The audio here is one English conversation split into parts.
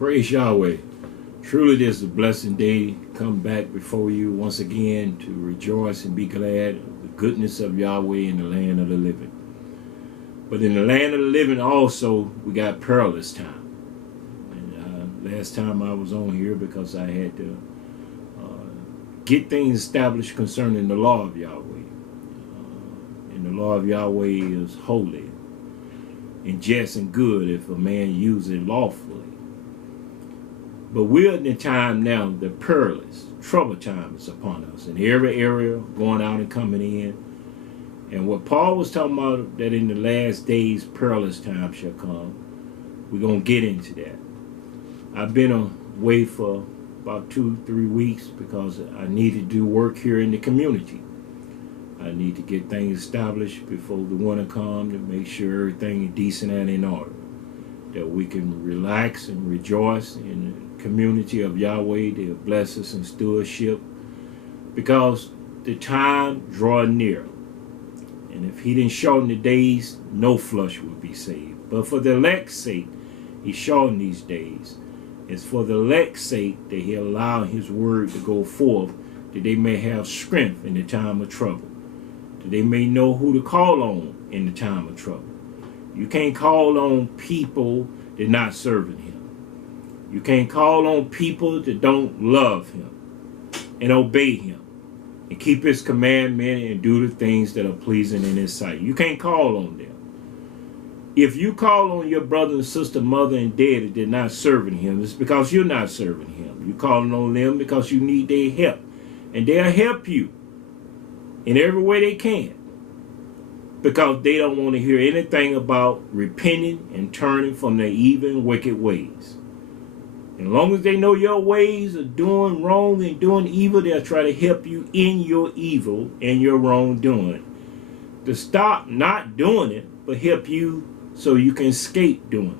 Praise Yahweh. Truly this is a blessed day. Come back before you once again to rejoice and be glad of the goodness of Yahweh in the land of the living. But in the land of the living also, we got perilous time. And last time I was on here because I had to get things established concerning the law of Yahweh. And the law of Yahweh is holy and just and good if a man use it lawfully. But we're in the time now, the perilous, trouble time is upon us in every area, going out and coming in. And what Paul was talking about, that in the last days perilous time shall come, we're going to get into that. I've been away for about 2-3 weeks because I need to do work here in the community. I need to get things established before the winter comes to make sure everything is decent and in order, that we can relax and rejoice in the community of Yahweh, that bless us in stewardship, because the time draw near. And if he didn't shorten the days, no flesh would be saved. But for the elect's sake, he shortened these days. It's for the elect's sake that he allowed his word to go forth, that they may have strength in the time of trouble, that they may know who to call on in the time of trouble. You can't call on people that not serving him. You can't call on people that don't love him and obey him and keep his commandment and do the things that are pleasing in his sight. You can't call on them. If you call on your brother and sister, mother and daddy that not serving him, it's because you're not serving him. You're calling on them because you need their help. And they'll help you in every way they can, because they don't want to hear anything about repenting and turning from their evil and wicked ways. As long as they know your ways of doing wrong and doing evil, they'll try to help you in your evil and your wrongdoing, to stop not doing it, but help you so you can escape doing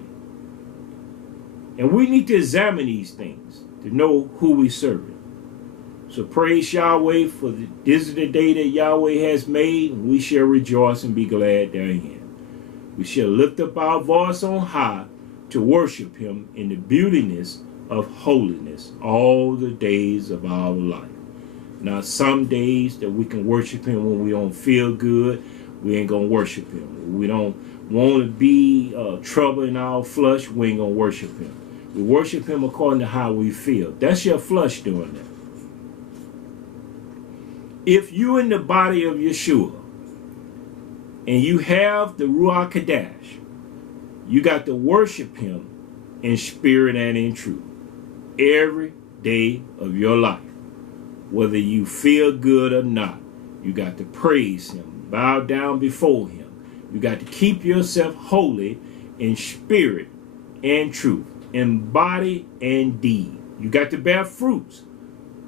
it. And we need to examine these things to know who we serve. So praise Yahweh, for this is the day that Yahweh has made, and we shall rejoice and be glad therein. We shall lift up our voice on high to worship him in the beautiness of holiness all the days of our life. Now, some days that we can worship him when we don't feel good, we ain't going to worship him. We don't want to be trouble in our flesh, we ain't going to worship him. We worship him according to how we feel. That's your flesh doing that. If you in the body of Yeshua and you have the Ruach Kadesh, you got to worship him in spirit and in truth every day of your life. Whether you feel good or not, you got to praise him, bow down before him. You got to keep yourself holy in spirit and truth, in body and deed. You got to bear fruits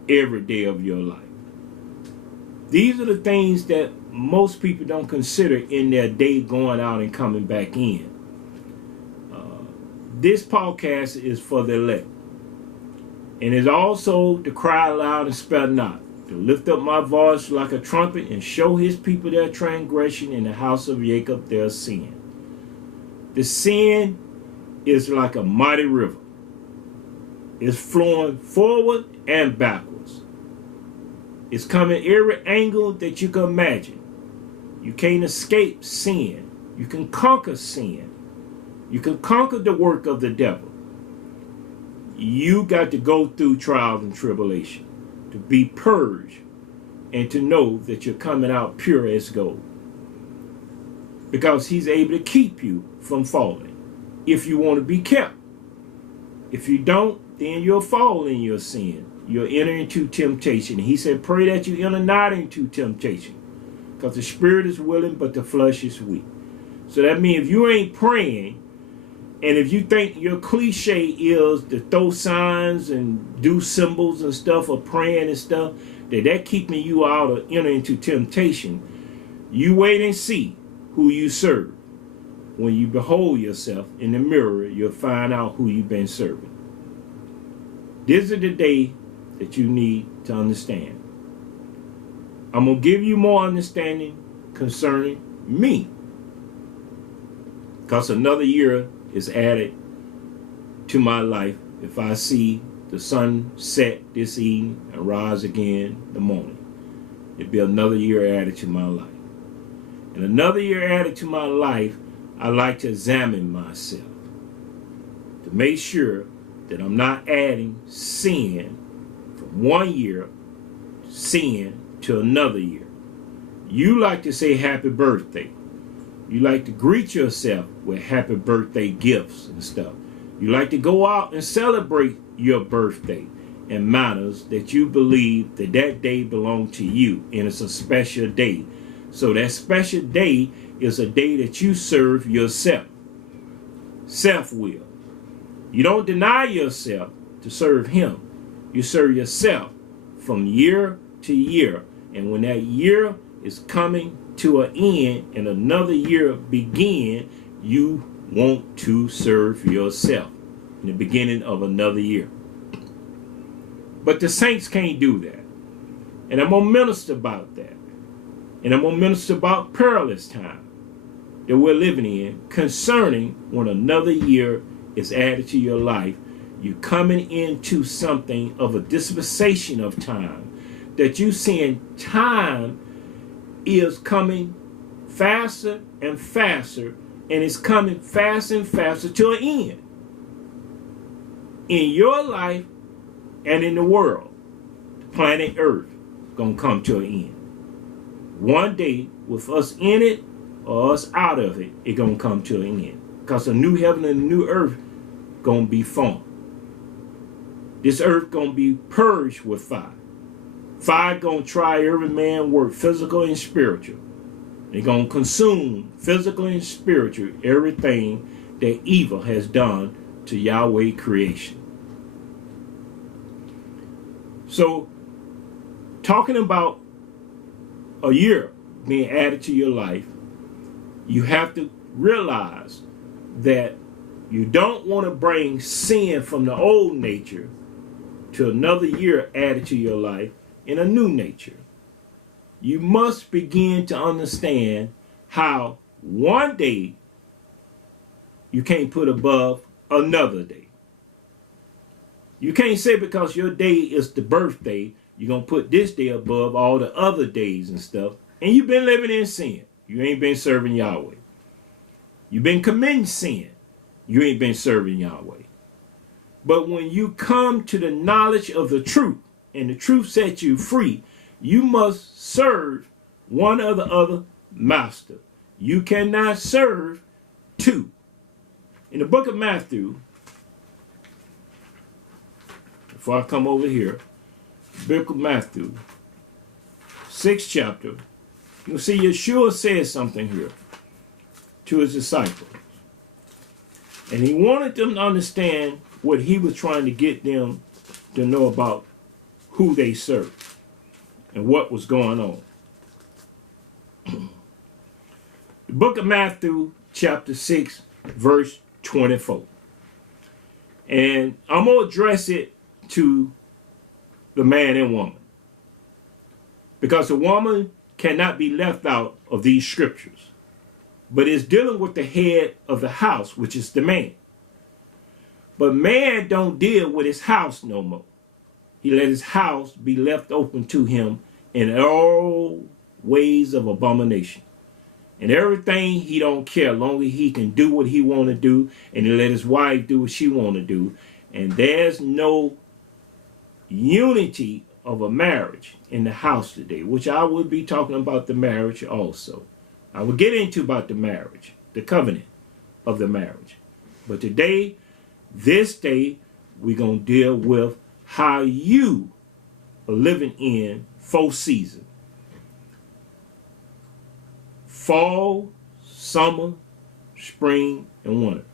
every day of your life. These are the things that most people don't consider in their day going out and coming back in. This podcast is for the elect. And is also to cry aloud and spare not, to lift up my voice like a trumpet and show his people their transgression, in the house of Jacob their sin. The sin is like a mighty river. It's flowing forward and backwards. It's coming every angle that you can imagine. You can't escape sin. You can conquer sin. You can conquer the work of the devil. You got to go through trials and tribulation to be purged and to know that you're coming out pure as gold, because he's able to keep you from falling if you want to be kept. If you don't, then you'll fall in your sin. You'll enter into temptation. He said, pray that you enter not into temptation, because the spirit is willing, but the flesh is weak. So that means if you ain't praying, and if you think your cliche is to throw signs and do symbols and stuff of praying and stuff, that keeping you out of entering into temptation, you wait and see who you serve. When you behold yourself in the mirror, you'll find out who you've been serving. This is the day that you need to understand. I'm going to give you more understanding concerning me, because another year is added to my life if I see the sun set this evening and rise again in the morning. It'll be another year added to my life. And another year added to my life, I like to examine myself to make sure that I'm not adding sin from one year, sin to another year. You like to say happy birthday. You like to greet yourself with happy birthday gifts and stuff. You like to go out and celebrate your birthday in manners that you believe that that day belongs to you and it's a special day. So that special day is a day that you serve yourself. Self-will. You don't deny yourself to serve him. You serve yourself from year to year. And when that year is coming to an end and another year begin, you want to serve yourself in the beginning of another year. But the saints can't do that. And I'm going to minister about that. And I'm going to minister about perilous time that we're living in concerning when another year is added to your life. You're coming into something of a dispensation of time that you're seeing time is coming faster and faster, and it's coming faster and faster to an end in your life and in the world. The planet Earth gonna come to an end. One day, with us in it or us out of it, it's gonna come to an end. Because a new heaven and a new earth gonna be formed. This earth gonna be purged with fire. Fire gonna try every man work, physical and spiritual. They're gonna consume physical and spiritual everything that evil has done to Yahweh creation. So, talking about a year being added to your life, you have to realize that you don't want to bring sin from the old nature to another year added to your life in a new nature. You must begin to understand how one day you can't put above another day. You can't say because your day is the birthday, you're going to put this day above all the other days and stuff. And you've been living in sin. You ain't been serving Yahweh. You've been committing sin. You ain't been serving Yahweh. But when you come to the knowledge of the truth, and the truth sets you free, you must serve one or the other master. You cannot serve two. In the book of Matthew, before I come over here, book of Matthew, 6th chapter, you'll see Yeshua says something here to his disciples. And he wanted them to understand what he was trying to get them to know about who they served and what was going on. The book of Matthew, chapter 6, verse 24. And I'm going to address it to the man and woman, because the woman cannot be left out of these scriptures, but it's dealing with the head of the house, which is the man. But man don't deal with his house no more. He let his house be left open to him in all ways of abomination. And everything he don't care, long as he can do what he want to do, and he let his wife do what she want to do. And there's no unity of a marriage in the house today, which I will be talking about the marriage also. I will get into about the marriage, the covenant of the marriage. But today, this day, we're going to deal with how you are living in 4 seasons. Fall, summer, spring, and winter.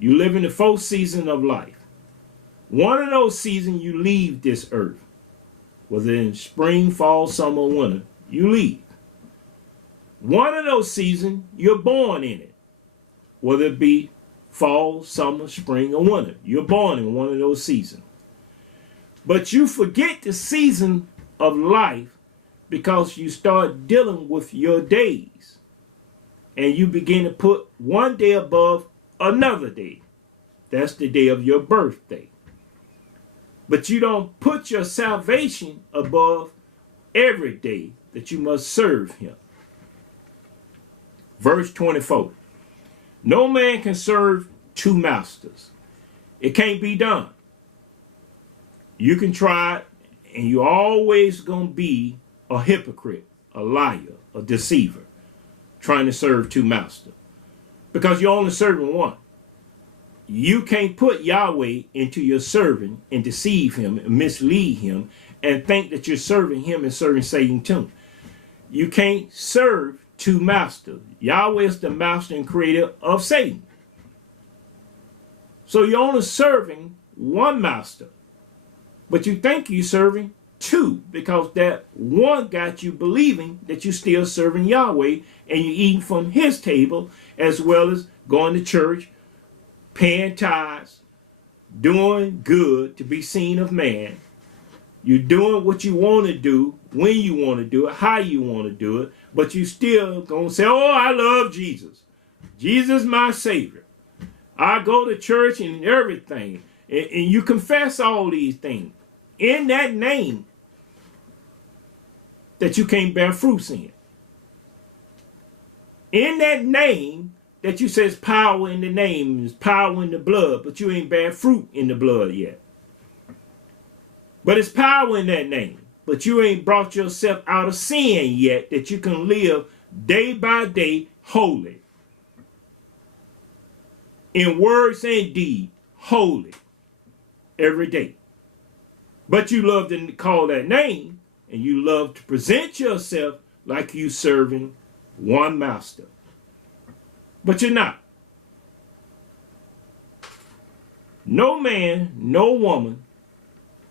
You live in the 4 seasons of life. One of those seasons you leave this earth. Whether in spring, fall, summer, winter, you leave. One of those seasons, you're born in it. Whether it be fall, summer, spring, or winter. You're born in one of those seasons. But you forget the season of life because you start dealing with your days. And you begin to put one day above another day. That's the day of your birthday. But you don't put your salvation above every day that you must serve him. Verse 24. No man can serve two masters. It can't be done. You can try it, and you're always going to be a hypocrite, a liar, a deceiver, trying to serve two masters. Because you're only serving one. You can't put Yahweh into your servant and deceive him and mislead him and think that you're serving him and serving Satan too. You can't serve two masters. Yahweh is the master and creator of Satan. So you're only serving one master. But you think you're serving two because that one got you believing that you're still serving Yahweh and you're eating from his table as well as going to church, paying tithes, doing good to be seen of man. You're doing what you want to do, when you want to do it, how you want to do it, but you still going to say, oh, I love Jesus. Jesus my Savior. I go to church and everything. And you confess all these things in that name that you can't bear fruits in. In that name that you say is power in the name, is power in the blood, but you ain't bear fruit in the blood yet. But it's power in that name, but you ain't brought yourself out of sin yet that you can live day by day holy. In words and deed, holy. Every day. But you love to call that name, and you love to present yourself like you serving one master. But you're not. No man, no woman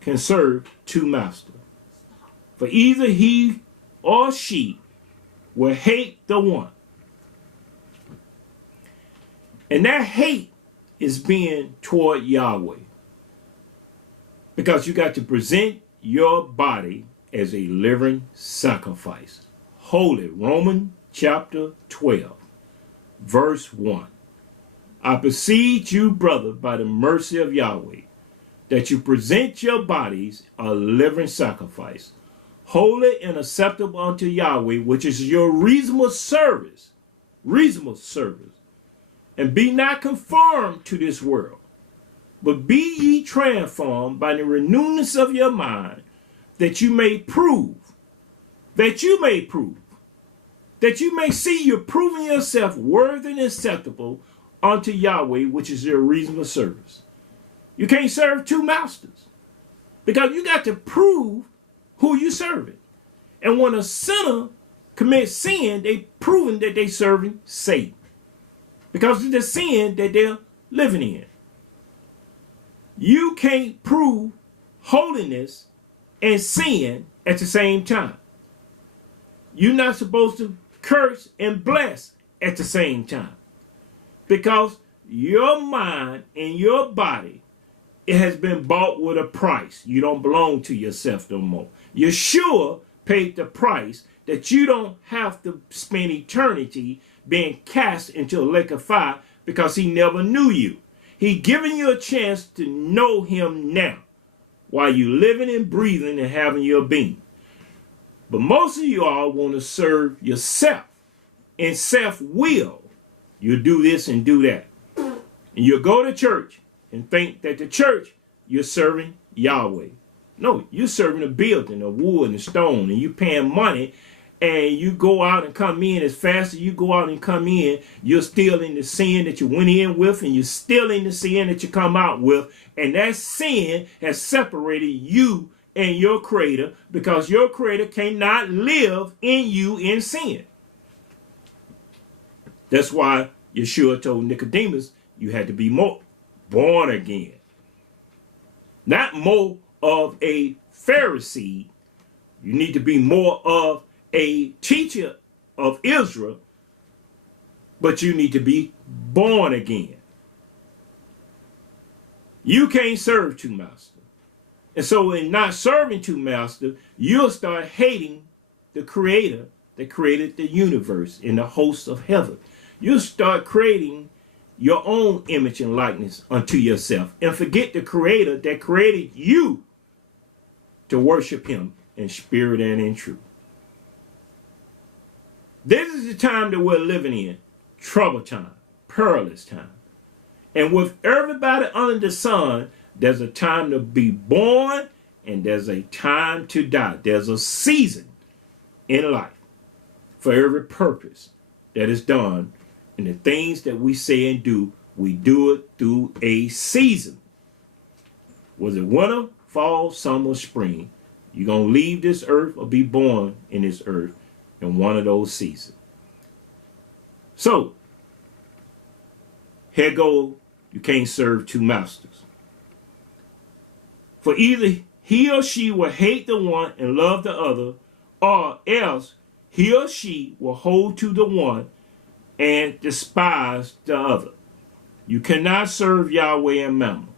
can serve two masters. For either he or she will hate the one. And that hate is being toward Yahweh. Because you got to present your body as a living sacrifice. Holy. Romans chapter 12, verse 1. I beseech you, brother, by the mercy of Yahweh, that you present your bodies a living sacrifice, holy and acceptable unto Yahweh, which is your reasonable service. Reasonable service. And be not conformed to this world, but be ye transformed by the renewness of your mind, that you may prove, that you may see you're proving yourself worthy and acceptable unto Yahweh, which is your reasonable service. You can't serve two masters because you got to prove who you serving. And when a sinner commits sin, they proving that they serving Satan because of the sin that they're living in. You can't prove holiness and sin at the same time. You're not supposed to curse and bless at the same time. Because your mind and your body, it has been bought with a price. You don't belong to yourself no more. Yeshua paid the price that you don't have to spend eternity being cast into a lake of fire because he never knew you. He giving you a chance to know him now while you living and breathing and having your being. But most of you all want to serve yourself in self-will. You do this and do that. And you go to church and think that the church, you're serving Yahweh. No, you're serving a building, a wood and stone, and you paying money, and you go out and come in as fast as you go out and come in, you're still in the sin that you went in with, and you're still in the sin that you come out with, and that sin has separated you and your creator because your creator cannot live in you in sin. That's why Yeshua told Nicodemus you had to be more born again. Not more of a Pharisee. You need to be more of a teacher of Israel, but you need to be born again. You can't serve two masters. And so in not serving two masters, you'll start hating the creator that created the universe and the hosts of heaven. You'll start creating your own image and likeness unto yourself, and forget the creator that created you to worship him in spirit and in truth. This is the time that we're living in, trouble time, perilous time. And with everybody under the sun, there's a time to be born and there's a time to die. There's a season in life for every purpose that is done. And the things that we say and do, we do it through a season. Was it winter, fall, summer, spring? You're going to leave this earth or be born in this earth in one of those seasons. So, here go, you can't serve two masters. For either he or she will hate the one and love the other, or else he or she will hold to the one and despise the other. You cannot serve Yahweh and Mammon.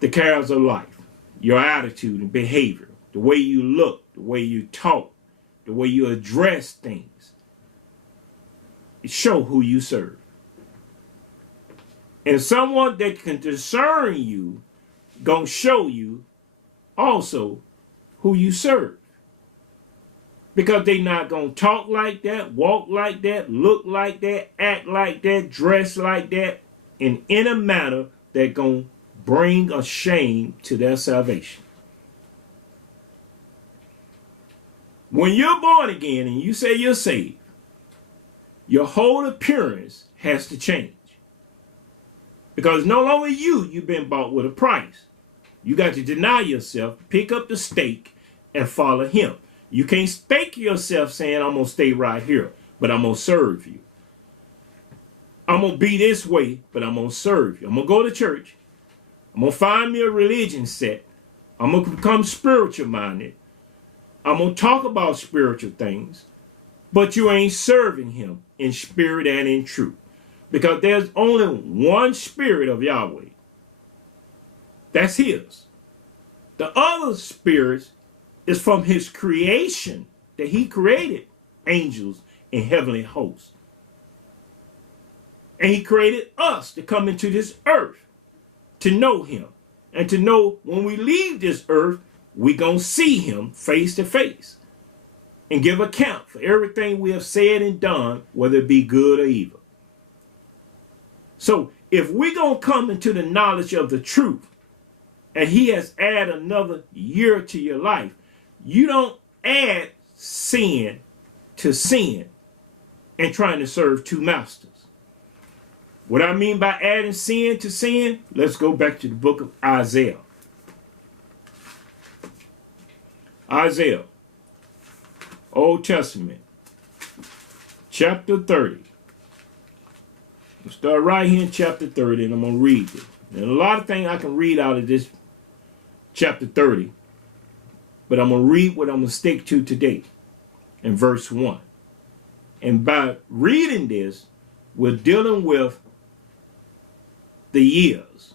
The cares of life, your attitude and behavior, the way you look, the way you talk, the way you address things, it show who you serve. And someone that can discern you gonna show you also who you serve. Because they not gonna talk like that, walk like that, look like that, act like that, dress like that, in any manner that gonna bring a shame to their salvation. When you're born again and you say you're saved, your whole appearance has to change. Because no longer you've been bought with a price. You got to deny yourself, pick up the stake, and follow him. You can't stake yourself saying, I'm going to stay right here, but I'm going to serve you. I'm going to be this way, but I'm going to serve you. I'm going to go to church. I'm going to find me a religion set. I'm going to become spiritual minded. I'm going to talk about spiritual things, but you ain't serving him in spirit and in truth. Because there's only one spirit of Yahweh. That's his. The other spirits is from his creation that he created angels and heavenly hosts. And he created us to come into this earth to know him. And to know when we leave this earth, we're going to see him face to face. And give account for everything we have said and done, whether it be good or evil. So if we're going to come into the knowledge of the truth, and he has added another year to your life, you don't add sin to sin and trying to serve two masters. What I mean by adding sin to sin, let's go back to the book of Isaiah. Isaiah, Old Testament, chapter 30. We'll start right here in chapter 30, and I'm going to read it. And a lot of things I can read out of this chapter 30, but I'm going to read what I'm going to stick to today in verse 1. And by reading this, we're dealing with the years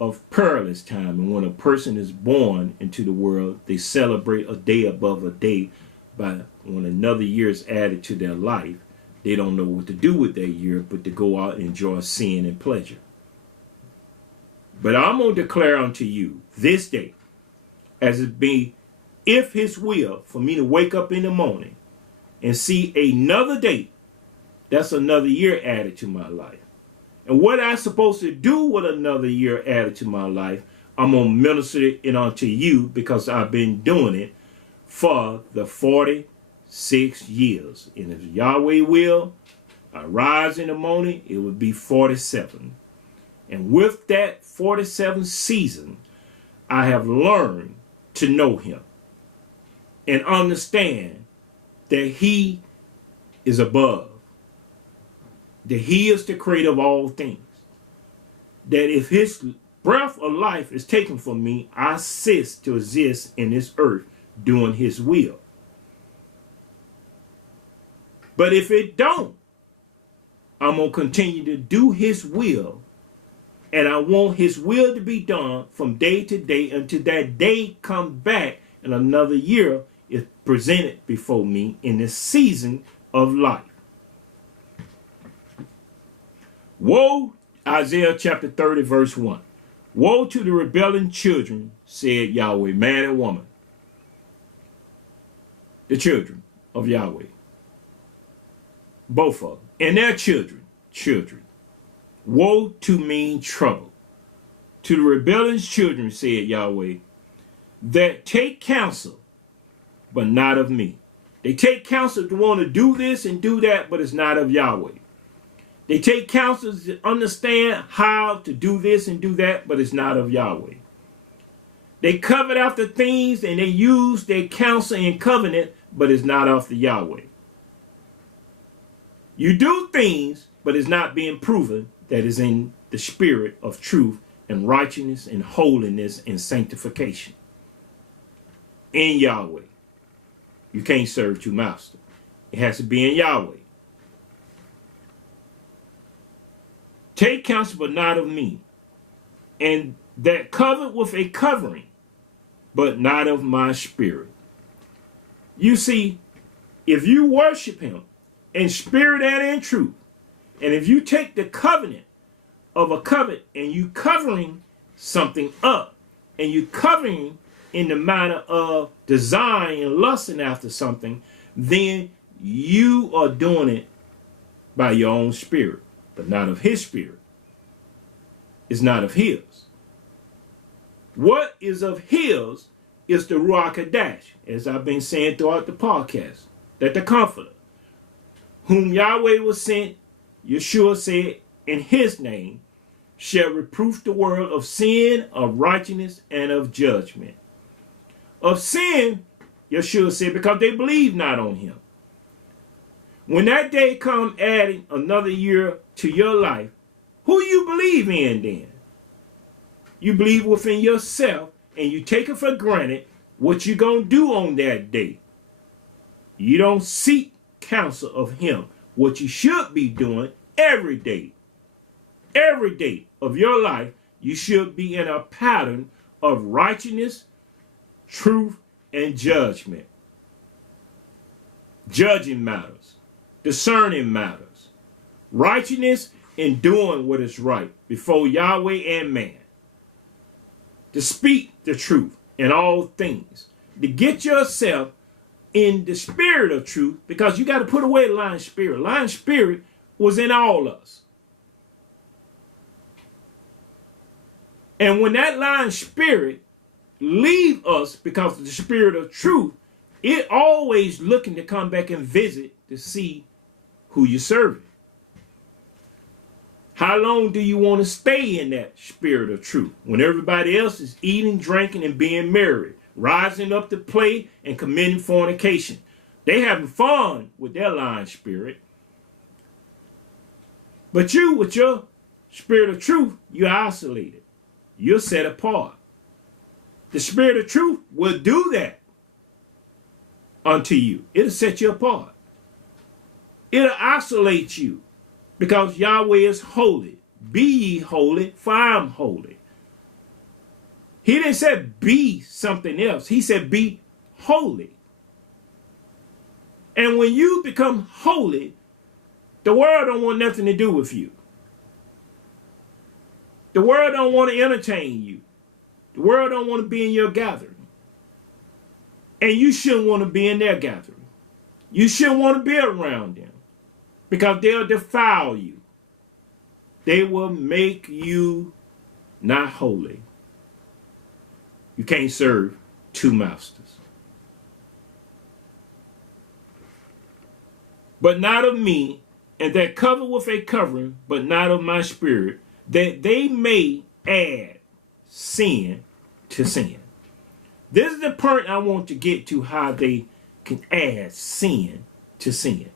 of perilous time. And when a person is born into the world, they celebrate a day above a day. By when another year is added to their life, they don't know what to do with their year but to go out and enjoy sin and pleasure. But I'm going to declare unto you this day, as it be, if his will, for me to wake up in the morning and see another day, that's another year added to my life. And what I'm supposed to do with another year added to my life, I'm going to minister it unto you because I've been doing it for the 46 years. And if Yahweh will, I rise in the morning, it would be 47. And with that 47 season, I have learned to know him and understand that he is above, that he is the creator of all things, that if his breath of life is taken from me, I cease to exist in this earth doing his will. But if it don't, I'm going to continue to do his will. And I want his will to be done from day to day until that day come back and another year is presented before me in this season of life. Woe, Isaiah chapter 30, verse 1. Woe to the rebelling children, said Yahweh, man and woman. The children of Yahweh. Both of them. And their children. Woe to mean trouble. To the rebellious children, said Yahweh, that take counsel, but not of me. They take counsel to want to do this and do that, but it's not of Yahweh. They take counsel to understand how to do this and do that, but it's not of Yahweh. They covet after things and they use their counsel and covenant, but it's not of the Yahweh. You do things, but it's not being proven that is in the spirit of truth and righteousness and holiness and sanctification. In Yahweh. You can't serve two masters. It has to be in Yahweh. Take counsel, but not of me. And that covered with a covering, but not of my spirit. You see, if you worship him in spirit and in truth, and if you take the covenant of a covenant and you covering something up, and you covering in the manner of design and lusting after something, then you are doing it by your own spirit, but not of his spirit. It's not of his. What is of his is the Ruach Hadash, as I've been saying throughout the podcast, that the Comforter, whom Yahweh was sent, Yeshua said, in his name, shall reproof the world of sin, of righteousness, and of judgment. Of sin, Yeshua said, because they believe not on him. When that day come adding another year to your life, who you believe in then? You believe within yourself, and you take it for granted what you're going to do on that day. You don't seek counsel of him, what you should be doing every day. Every day of your life, you should be in a pattern of righteousness, truth, and judgment. Judging matters. Discerning matters. Righteousness in doing what is right before Yahweh and man. To speak the truth in all things. To get yourself in the spirit of truth, because you got to put away the lying spirit. Lying spirit was in all us. And when that lying spirit leave us because of the spirit of truth, it always looking to come back and visit to see who you're serving. How long do you want to stay in that spirit of truth when everybody else is eating, drinking, and being merry, rising up to play and committing fornication? They having fun with their lying spirit. But you, with your spirit of truth, you're isolated. You're set apart. The spirit of truth will do that unto you. It'll set you apart. It'll isolate you because Yahweh is holy. Be ye holy, for I'm holy. He didn't say be something else. He said be holy. And when you become holy, the world don't want nothing to do with you. The world don't want to entertain you. The world don't want to be in your gathering. And you shouldn't want to be in their gathering. You shouldn't want to be around them because they'll defile you. They will make you not holy. You can't serve two masters. But not of me, and that cover with a covering, but not of my spirit, that they may add sin to sin. This is the part I want to get to, how they can add sin to sin.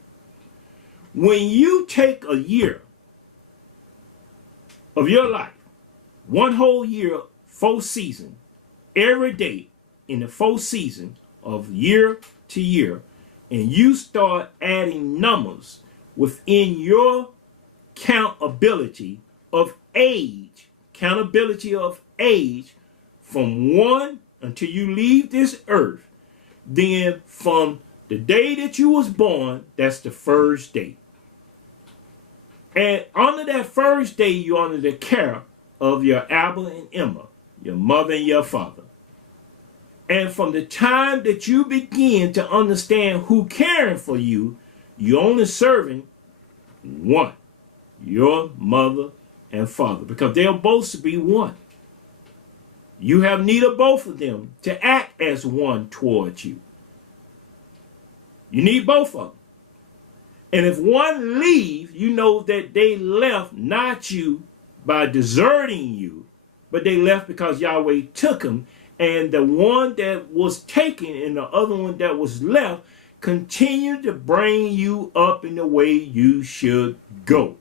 When you take a year of your life, one whole year, 4 seasons, every day in the 4 seasons of year to year, and you start adding numbers within your countability of age, from 1 until you leave this earth, then from the day that you was born, that's the first day. And on that first day, you're under the care of your Abba and Emma, your mother and your father. And from the time that you begin to understand who caring for you, you're only serving one, your mother and father, because they're both to be one. You have need of both of them to act as one towards you. You need both of them. And if one leaves, you know that they left not you by deserting you, but they left because Yahweh took them. And the one that was taken and the other one that was left continue to bring you up in the way you should go.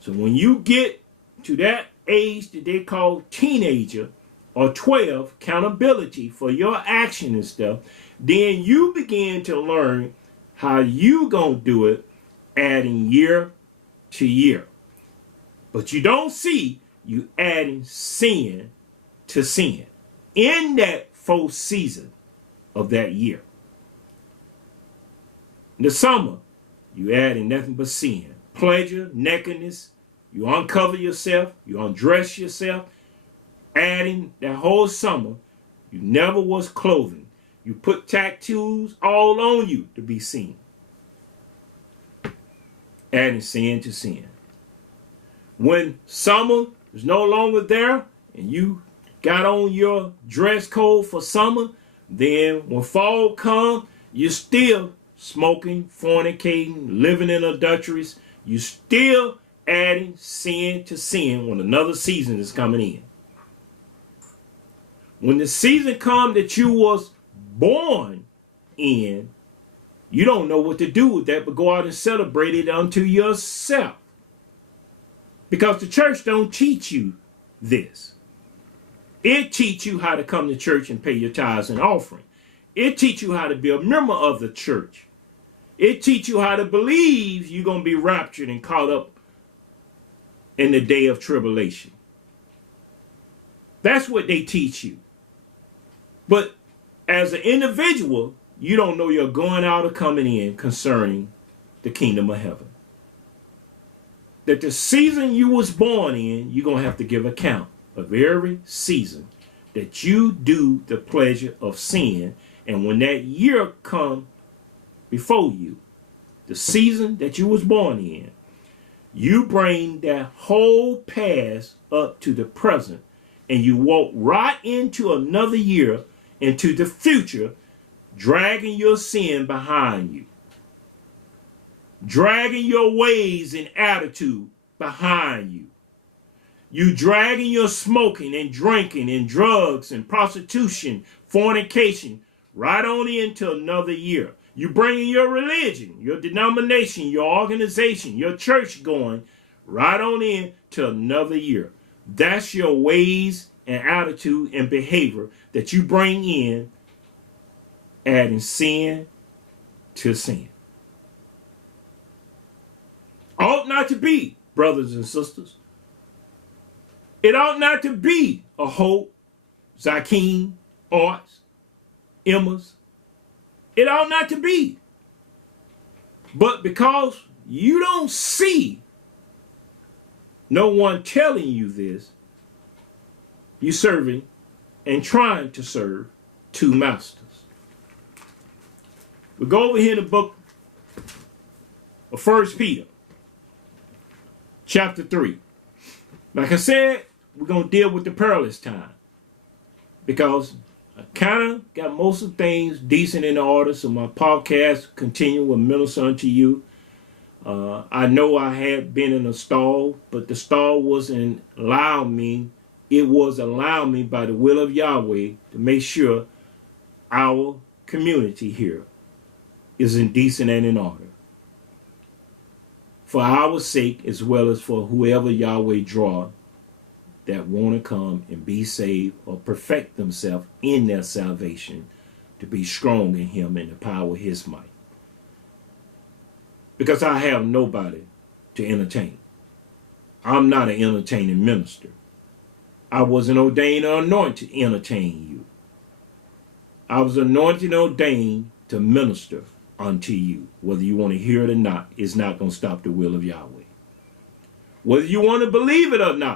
So when you get to that age that they call teenager or 12, accountability for your action and stuff, then you begin to learn how you gonna do it, adding year to year. But you don't see you adding sin to sin in that full season of that year. In the summer, you adding nothing but sin. Pleasure, nakedness, you uncover yourself, you undress yourself, adding that whole summer, you never was clothing. You put tattoos all on you to be seen. Adding sin to sin. When summer is no longer there and you got on your dress code for summer, then when fall comes, you're still smoking, fornicating, living in adulteries. You still adding sin to sin when another season is coming in. When the season comes that you was born in, you don't know what to do with that, but go out and celebrate it unto yourself. Because the church don't teach you this. It teach you how to come to church and pay your tithes and offering. It teach you how to be a member of the church. It teach you how to believe you're going to be raptured and caught up in the day of tribulation. That's what they teach you. But as an individual, you don't know you're going out or coming in concerning the kingdom of heaven. That the season you was born in, you're going to have to give account of every season that you do the pleasure of sin. And when that year come before you, the season that you was born in, you bring that whole past up to the present and you walk right into another year, into the future, dragging your sin behind you. Dragging your ways and attitude behind you. You dragging your smoking and drinking and drugs and prostitution, fornication, right on into another year. You bringing your religion, your denomination, your organization, your church going right on in to another year. That's your ways and attitude and behavior that you bring in, adding sin to sin. Ought not to be, brothers and sisters. It ought not to be a Hope, Zakeem, Arts, Emma's. It ought not to be. But because you don't see no one telling you this, you're serving and trying to serve two masters. We go over here in the book of 1 Peter, chapter 3. Like I said, we're going to deal with the perilous time because I kind of got most of things decent in order, so my podcast continue with minister unto you. I know I had been in a stall, but the stall wasn't allowing me. It was allowing me by the will of Yahweh to make sure our community here is in decent and in order. For our sake, as well as for whoever Yahweh draw that want to come and be saved or perfect themselves in their salvation to be strong in him and the power of his might. Because I have nobody to entertain. I'm not an entertaining minister. I wasn't ordained or anointed to entertain you. I was anointed and ordained to minister unto you. Whether you want to hear it or not, it's not going to stop the will of Yahweh. whether you want to believe it or not.